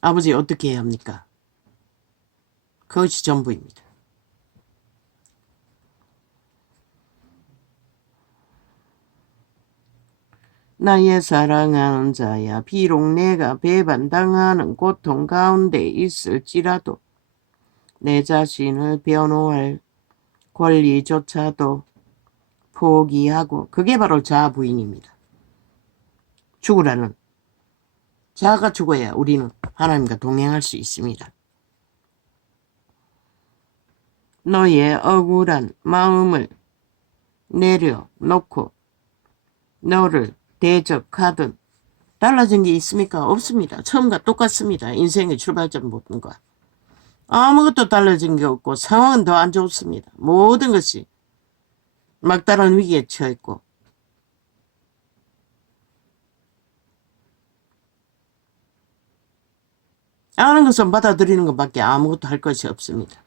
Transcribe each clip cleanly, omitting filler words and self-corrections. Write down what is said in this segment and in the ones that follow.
아버지 어떻게 해야 합니까? 그것이 전부입니다. 나의 사랑하는 자야, 비록 내가 배반당하는 고통 가운데 있을지라도 내 자신을 변호할 권리조차도 포기하고, 그게 바로 자아 부인입니다. 죽으라는, 자아가 죽어야 우리는 하나님과 동행할 수 있습니다. 너의 억울한 마음을 내려놓고 너를 대적하든, 달라진 게 있습니까? 없습니다. 처음과 똑같습니다. 인생의 출발점부터가 아무것도 달라진 게 없고 상황은 더 안 좋습니다. 모든 것이 막다른 위기에 처했고, 아는 것은 받아들이는 것밖에 아무것도 할 것이 없습니다.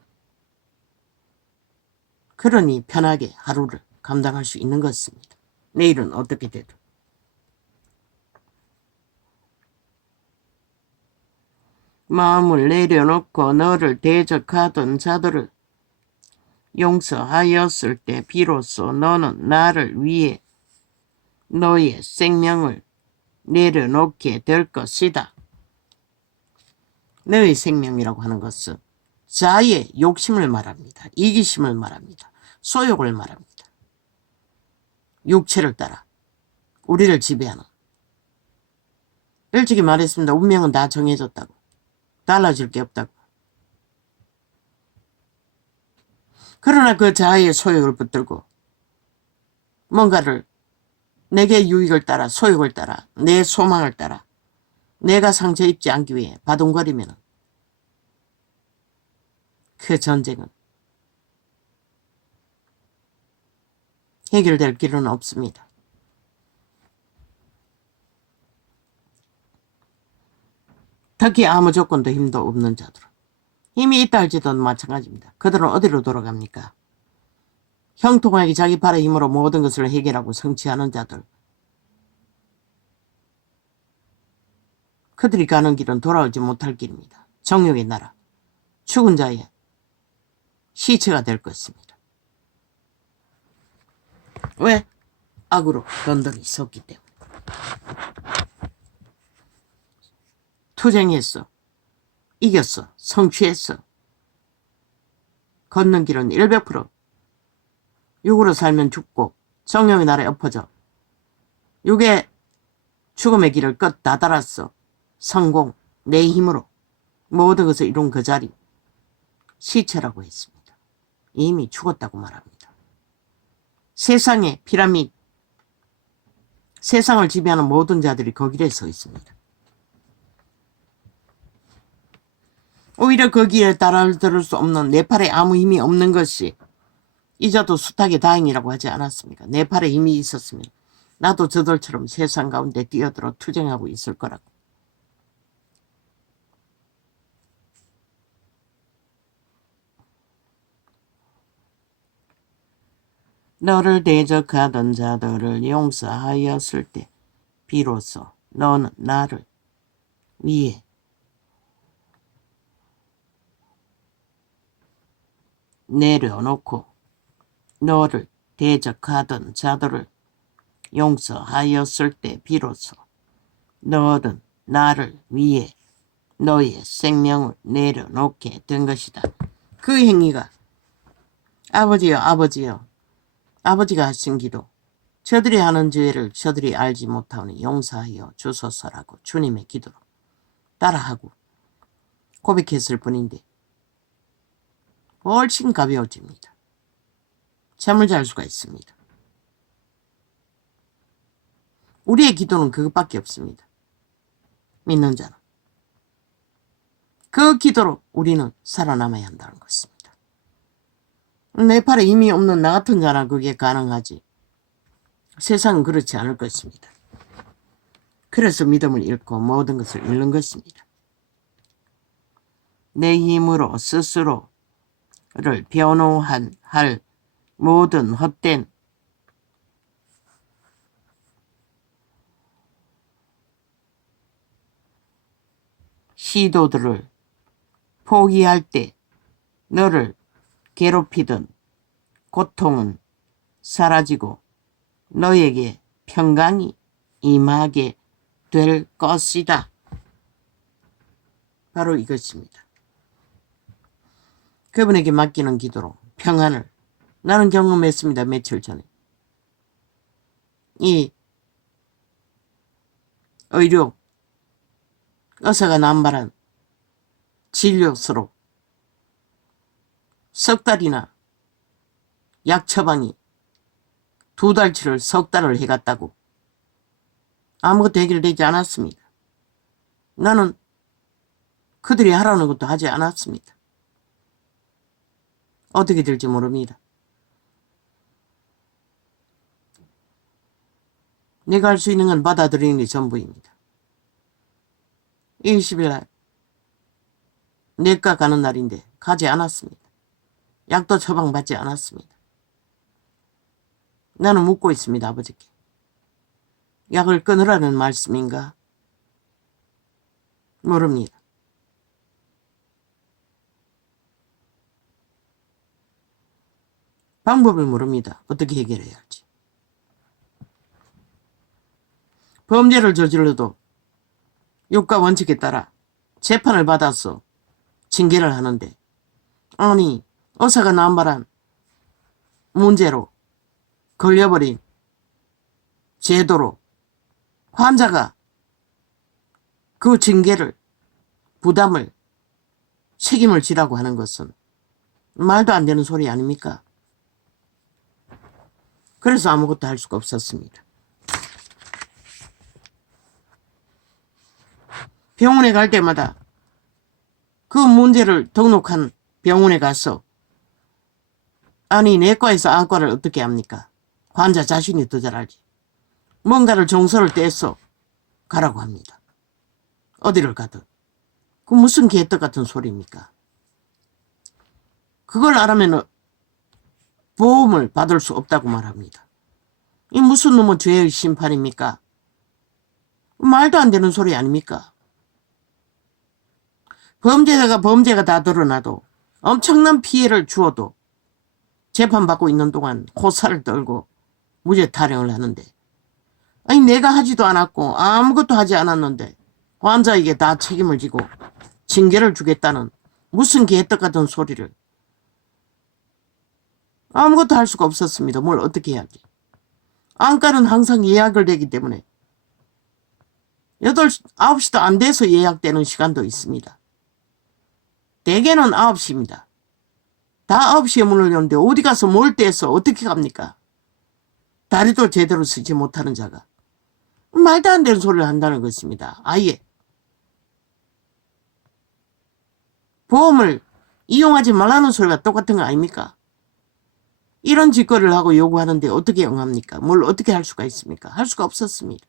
그러니 편하게 하루를 감당할 수 있는 것입니다. 내일은 어떻게 돼도. 마음을 내려놓고 너를 대적하던 자들을 용서하였을 때 비로소 너는 나를 위해 너의 생명을 내려놓게 될 것이다. 너의 생명이라고 하는 것은 자의 욕심을 말합니다. 이기심을 말합니다. 소욕을 말합니다. 육체를 따라 우리를 지배하는, 일찍이 말했습니다. 운명은 다 정해졌다고. 달라질 게 없다고. 그러나 그 자아의 소욕을 붙들고 뭔가를 내게 유익을 따라, 소욕을 따라, 내 소망을 따라 내가 상처 입지 않기 위해 바둥거리면 그 전쟁은 해결될 길은 없습니다. 특히 아무 조건도 힘도 없는 자들은, 힘이 있다 할지도 마찬가지입니다. 그들은 어디로 돌아갑니까? 형통하게 자기 팔의 힘으로 모든 것을 해결하고 성취하는 자들, 그들이 가는 길은 돌아오지 못할 길입니다. 정욕의 나라, 죽은 자의 시체가 될 것입니다. 왜? 악으로 던던히 섰기 때문에. 투쟁했어. 이겼어. 성취했어. 걷는 길은 100%. 육으로 살면 죽고 성령의 나라에 엎어져. 육의 죽음의 길을 끝 다 달았어. 성공, 내 힘으로 모든 것을 이룬 그 자리, 시체라고 했습니다. 이미 죽었다고 말합니다. 세상의 피라미드, 세상을 지배하는 모든 자들이 거기에 서 있습니다. 오히려 거기에 따라들 수 없는 내 팔에 아무 힘이 없는 것이 잊어도 숱하게 다행이라고 하지 않았습니까? 내 팔에 힘이 있었으면 나도 저들처럼 세상 가운데 뛰어들어 투쟁하고 있을 거라고. 너를 대적하던 자들을 용서하였을 때 비로소 너는 나를 위해 내려놓고 너를 대적하던 자들을 용서하였을 때 비로소 너는 나를 위해 너의 생명을 내려놓게 된 것이다. 그 행위가 아버지여, 아버지여, 아버지가 하신 기도, 저들이 하는 죄를 저들이 알지 못하오니 용서하여 주소서라고 주님의 기도로 따라하고 고백했을 뿐인데 훨씬 가벼워집니다. 잠을 잘 수가 있습니다. 우리의 기도는 그것밖에 없습니다. 믿는 자는. 그 기도로 우리는 살아남아야 한다는 것입니다. 내 팔에 힘이 없는 나 같은 자나 그게 가능하지. 세상은 그렇지 않을 것입니다. 그래서 믿음을 잃고 모든 것을 잃는 것입니다. 내 힘으로 스스로를 변호할 모든 헛된 시도들을 포기할 때 너를 괴롭히던 고통은 사라지고 너에게 평강이 임하게 될 것이다. 바로 이것입니다. 그분에게 맡기는 기도로 평안을 나는 경험했습니다. 며칠 전에. 이 의사가 남발한 진료소로 석 달이나 약 처방이 2달치를 석 달을 해갔다고 아무것도 해결되지 않았습니다. 나는 그들이 하라는 것도 하지 않았습니다. 어떻게 될지 모릅니다. 내가 할 수 있는 건 받아들이는 게 전부입니다. 20일 날 내과 가는 날인데 가지 않았습니다. 약도 처방받지 않았습니다. 나는 묻고 있습니다. 아버지께. 약을 끊으라는 말씀인가? 모릅니다. 방법을 모릅니다. 어떻게 해결해야 할지. 범죄를 저질러도 육가 원칙에 따라 재판을 받아서 징계를 하는데, 아니 의사가 남발한 문제로 걸려버린 제도로 환자가 그 징계를 부담을 책임을 지라고 하는 것은 말도 안 되는 소리 아닙니까? 그래서 아무것도 할 수가 없었습니다. 병원에 갈 때마다 그 문제를 등록한 병원에 가서 아니 내과에서 안과를 어떻게 합니까? 환자 자신이 더 잘 알지. 뭔가를 정서를 떼서 가라고 합니다. 어디를 가든. 그 무슨 개떡 같은 소리입니까? 그걸 알아면 보험을 받을 수 없다고 말합니다. 이 무슨 놈의 죄의 심판입니까? 말도 안 되는 소리 아닙니까? 범죄가 다 드러나도 엄청난 피해를 주어도 재판받고 있는 동안 호사를 떨고 무죄 타령을 하는데, 아니 내가 하지도 않았고 아무것도 하지 않았는데 환자에게 다 책임을 지고 징계를 주겠다는 무슨 개떡 같은 소리를. 아무것도 할 수가 없었습니다. 뭘 어떻게 해야지. 안과는 항상 예약을 되기 때문에 9시도 안 돼서 예약되는 시간도 있습니다. 대개는 9시입니다. 다 9시에 문을 여는데 어디 가서 뭘 떼서 어떻게 갑니까? 다리도 제대로 쓰지 못하는 자가 말도 안 되는 소리를 한다는 것입니다. 아예 보험을 이용하지 말라는 소리가 똑같은 거 아닙니까? 이런 짓거리를 하고 요구하는데 어떻게 응합니까? 뭘 어떻게 할 수가 있습니까? 할 수가 없었습니다.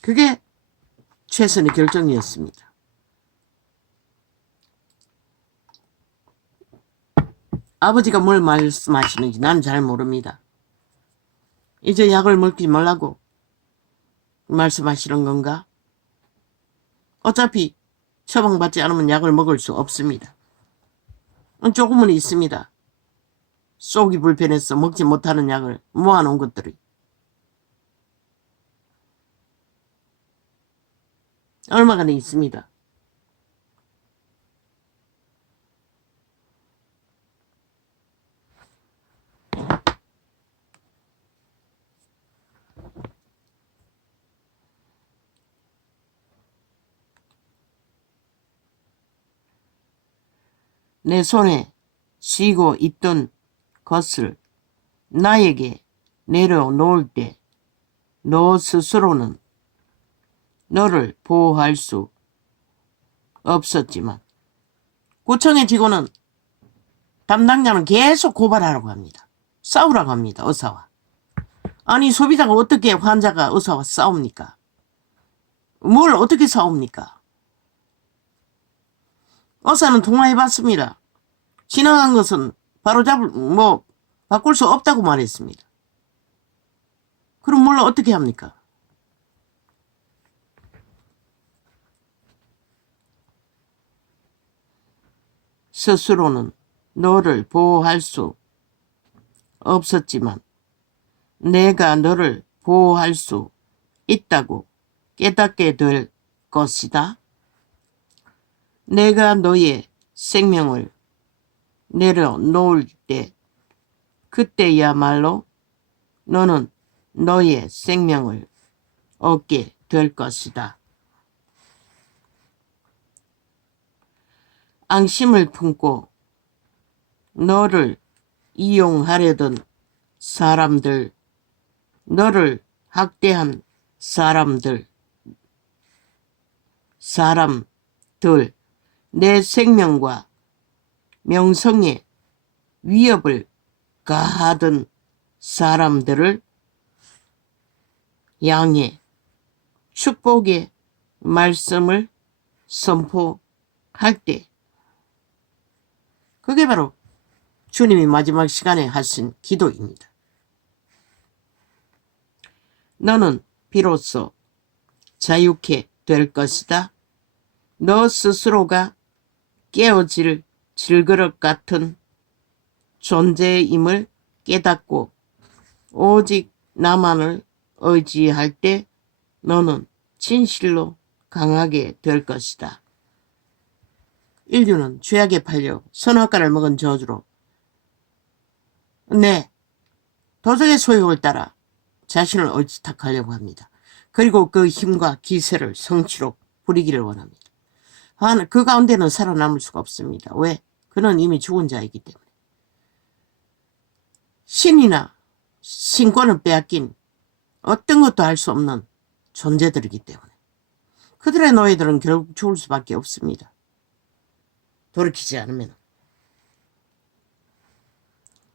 그게 최선의 결정이었습니다. 아버지가 뭘 말씀하시는지 난 잘 모릅니다. 이제 약을 먹지 말라고 말씀하시는 건가? 어차피 처방받지 않으면 약을 먹을 수 없습니다. 조금은 있습니다. 속이 불편해서 먹지 못하는 약을 모아놓은 것들이. 얼마간에 있습니다. 내 손에 쥐고 있던 것을 나에게 내려놓을 때 너 스스로는 너를 보호할 수 없었지만 구청에 지고는 담당자는 계속 고발하라고 합니다. 싸우라고 합니다. 의사와. 아니 소비자가 어떻게 환자가 의사와 싸웁니까? 뭘 어떻게 싸웁니까? 의사는 통화해봤습니다. 지나간 것은 바꿀 수 없다고 말했습니다. 그럼 뭘 어떻게 합니까? 스스로는 너를 보호할 수 없었지만 내가 너를 보호할 수 있다고 깨닫게 될 것이다. 내가 너의 생명을 내려놓을 때 그때야말로 너는 너의 생명을 얻게 될 것이다. 앙심을 품고 너를 이용하려던 사람들, 너를 학대한 사람들, 내 생명과 명성에 위협을 가하던 사람들을 향해 축복의 말씀을 선포할 때, 그게 바로 주님이 마지막 시간에 하신 기도입니다. 너는 비로소 자유케 될 것이다. 너 스스로가 깨어질 질그릇 같은 존재임을 깨닫고 오직 나만을 의지할 때 너는 진실로 강하게 될 것이다. 인류는 죄악에 팔려 선악과를 먹은 저주로 도적의 소욕을 따라 자신을 의지탁하려고 합니다. 그리고 그 힘과 기세를 성취로 부리기를 원합니다. 그 가운데는 살아남을 수가 없습니다. 왜? 그는 이미 죽은 자이기 때문에. 신이나 신권을 빼앗긴 어떤 것도 할 수 없는 존재들이기 때문에 그들의 노예들은 결국 죽을 수밖에 없습니다. 돌이키지 않으면.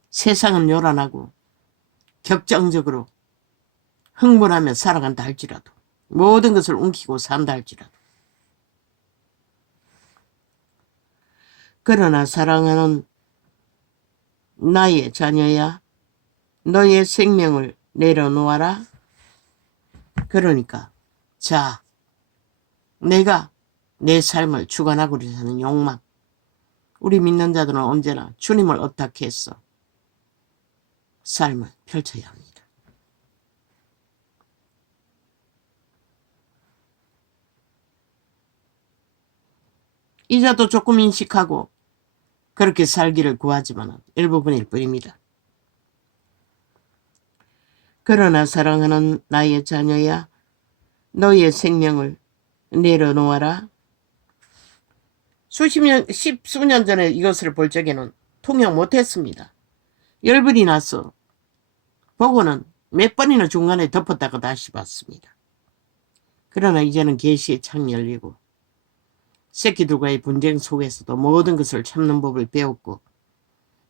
세상은 요란하고 격정적으로 흥분하며 살아간다 할지라도, 모든 것을 움키고 산다 할지라도, 그러나 사랑하는 나의 자녀야, 너의 생명을 내려놓아라. 그러니까 자, 내가 내 삶을 주관하고자 하는 욕망, 우리 믿는 자들은 언제나 주님을 의탁해서 삶을 펼쳐야 합니다. 이자도 조금 인식하고 그렇게 살기를 구하지만 일부분일 뿐입니다. 그러나 사랑하는 나의 자녀야, 너의 생명을 내려놓아라. 십수년 전에 이것을 볼 적에는 통역 못했습니다. 열불이 나서 보고는 몇 번이나 중간에 덮었다가 다시 봤습니다. 그러나 이제는 계시의 창이 열리고 새끼들과의 분쟁 속에서도 모든 것을 참는 법을 배웠고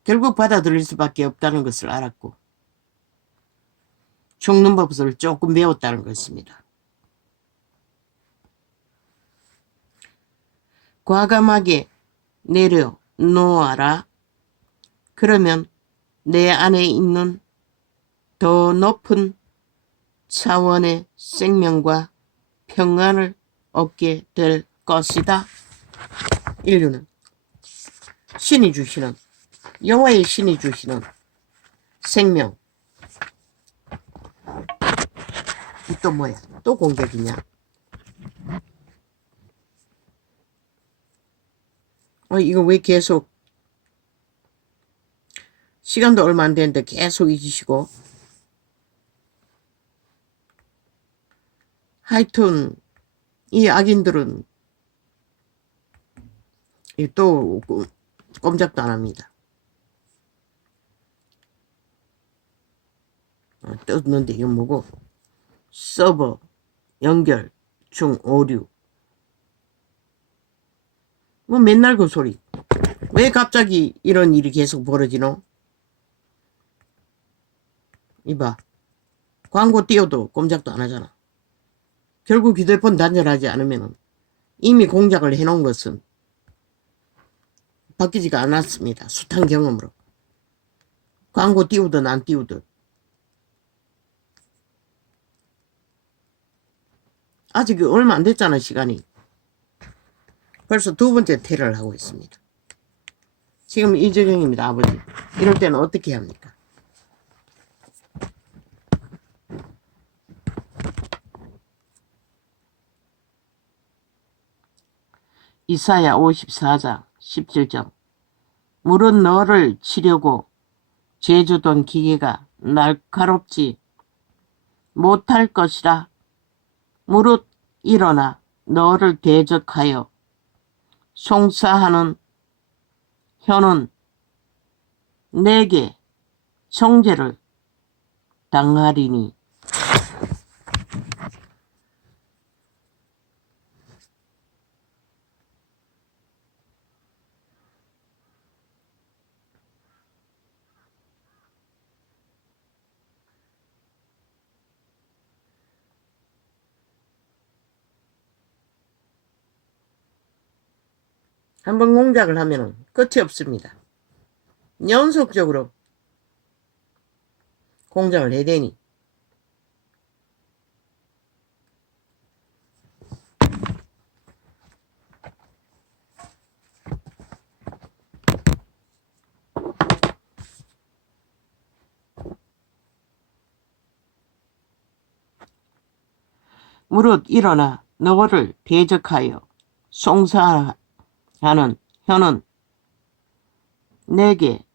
결국 받아들일 수밖에 없다는 것을 알았고 죽는 법을 조금 배웠다는 것입니다. 과감하게 내려놓아라. 그러면 내 안에 있는 더 높은 차원의 생명과 평안을 얻게 될 것이다. 인류는 신이 주시는, 여호와의 신이 주시는 생명. 또 뭐야? 또 공격이냐? 이거 왜 계속, 시간도 얼마 안 됐는데 계속 잊으시고. 하여튼 이 악인들은 또 꼼짝도 안 합니다. 떴는데 이건 뭐고? 서버 연결 중 오류. 뭐 맨날 그 소리. 왜 갑자기 이런 일이 계속 벌어지노? 이봐, 광고 띄워도 꼼짝도 안 하잖아. 결국 휴대폰 단절하지 않으면 이미 공작을 해놓은 것은 바뀌지가 않았습니다. 숱한 경험으로. 광고 띄우든 안 띄우든. 아직 얼마 안 됐잖아, 시간이. 벌써 두 번째 테러를 하고 있습니다. 지금 이 지경입니다, 아버지. 이럴 때는 어떻게 합니까? 이사야 54장 17절. 물은 너를 치려고 제주던 기계가 날카롭지 못할 것이라. 무릇 일어나 너를 대적하여 송사하는 혀는 내게 정죄를 당하리니. 한번 공작을 하면 끝이 없습니다. 연속적으로 공작을 해대니 무릇 일어나 너를 대적하여 송사하는 혀는 내게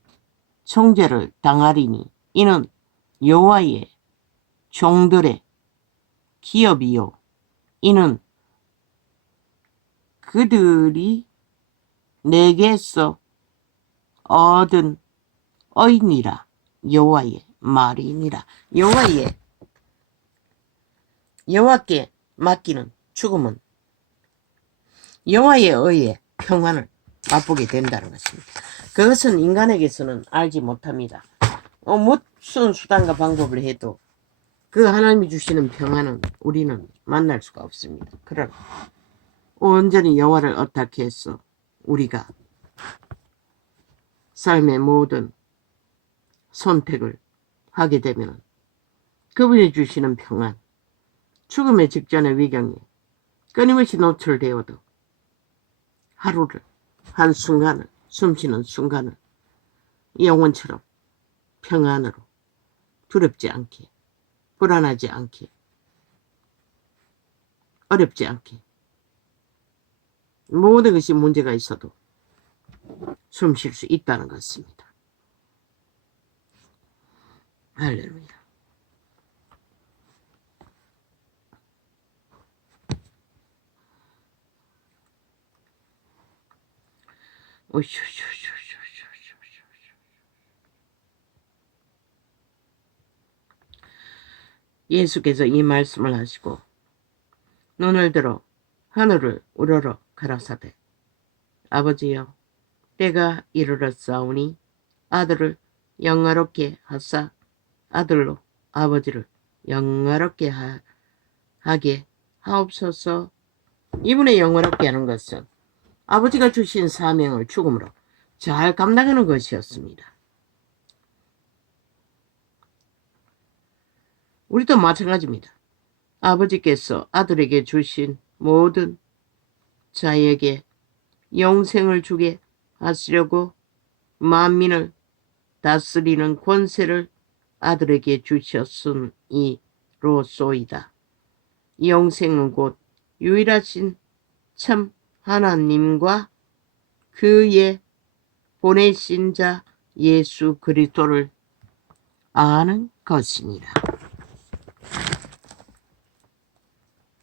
정죄를 당하리니. 이는 여호와의 종들의 기업이요 이는 그들이 내게서 얻은 의니라. 여호와의 말이니라. 여호와께 맡기는 죽음은 여호와의 의에 평안을 맛보게 된다는 것입니다. 그것은 인간에게서는 알지 못합니다. 무슨 수단과 방법을 해도 그 하나님이 주시는 평안은 우리는 만날 수가 없습니다. 그러나 온전히 여호와를 의탁해서 우리가 삶의 모든 선택을 하게 되면 그분이 주시는 평안, 죽음의 직전의 위경에 끊임없이 노출되어도 하루를, 한순간을, 숨쉬는 순간을 영혼처럼 평안으로 두렵지 않게, 불안하지 않게, 어렵지 않게, 모든 것이 문제가 있어도 숨 쉴 수 있다는 것입니다. 할렐루야. 예수께서 이 말씀을 하시고 눈을 들어 하늘을 우러러 가라사대 아버지여 때가 이르렀사오니 아들을 영화롭게 하사 아들로 아버지를 영화롭게 하게 하옵소서. 이분의 영화롭게 하는 것은 아버지가 주신 사명을 죽음으로 잘 감당하는 것이었습니다. 우리도 마찬가지입니다. 아버지께서 아들에게 주신 모든 자에게 영생을 주게 하시려고 만민을 다스리는 권세를 아들에게 주셨으니로소이다. 영생은 곧 유일하신 참 하나님과 그의 보내신 자 예수 그리스도를 아는 것이니라.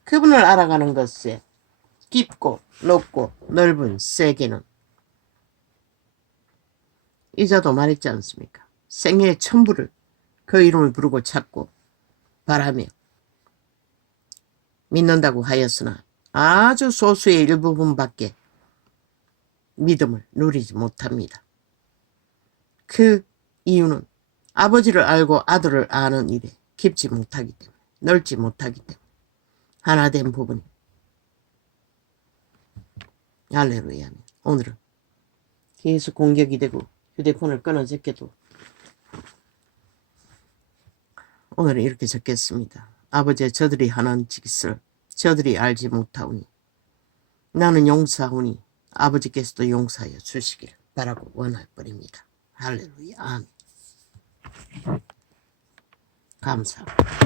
그분을 알아가는 것에 깊고 높고 넓은 세계는 이자도 말했지 않습니까? 생애의 천부를 그 이름을 부르고 찾고 바라며 믿는다고 하였으나 아주 소수의 일부분밖에 믿음을 누리지 못합니다. 그 이유는 아버지를 알고 아들을 아는 일에 깊지 못하기 때문에, 넓지 못하기 때문에 하나된 부분이. 할렐루야. 오늘은 계속 공격이 되고 휴대폰을 끊어 적게도 오늘은 이렇게 적겠습니다. 아버지의 저들이 하는 짓을 저들이 알지 못하오니 나는 용서하오니 아버지께서도 용서하여 주시기를. 있다라고 원해버립니다. 할렐루야. 아멘. 감사합니다.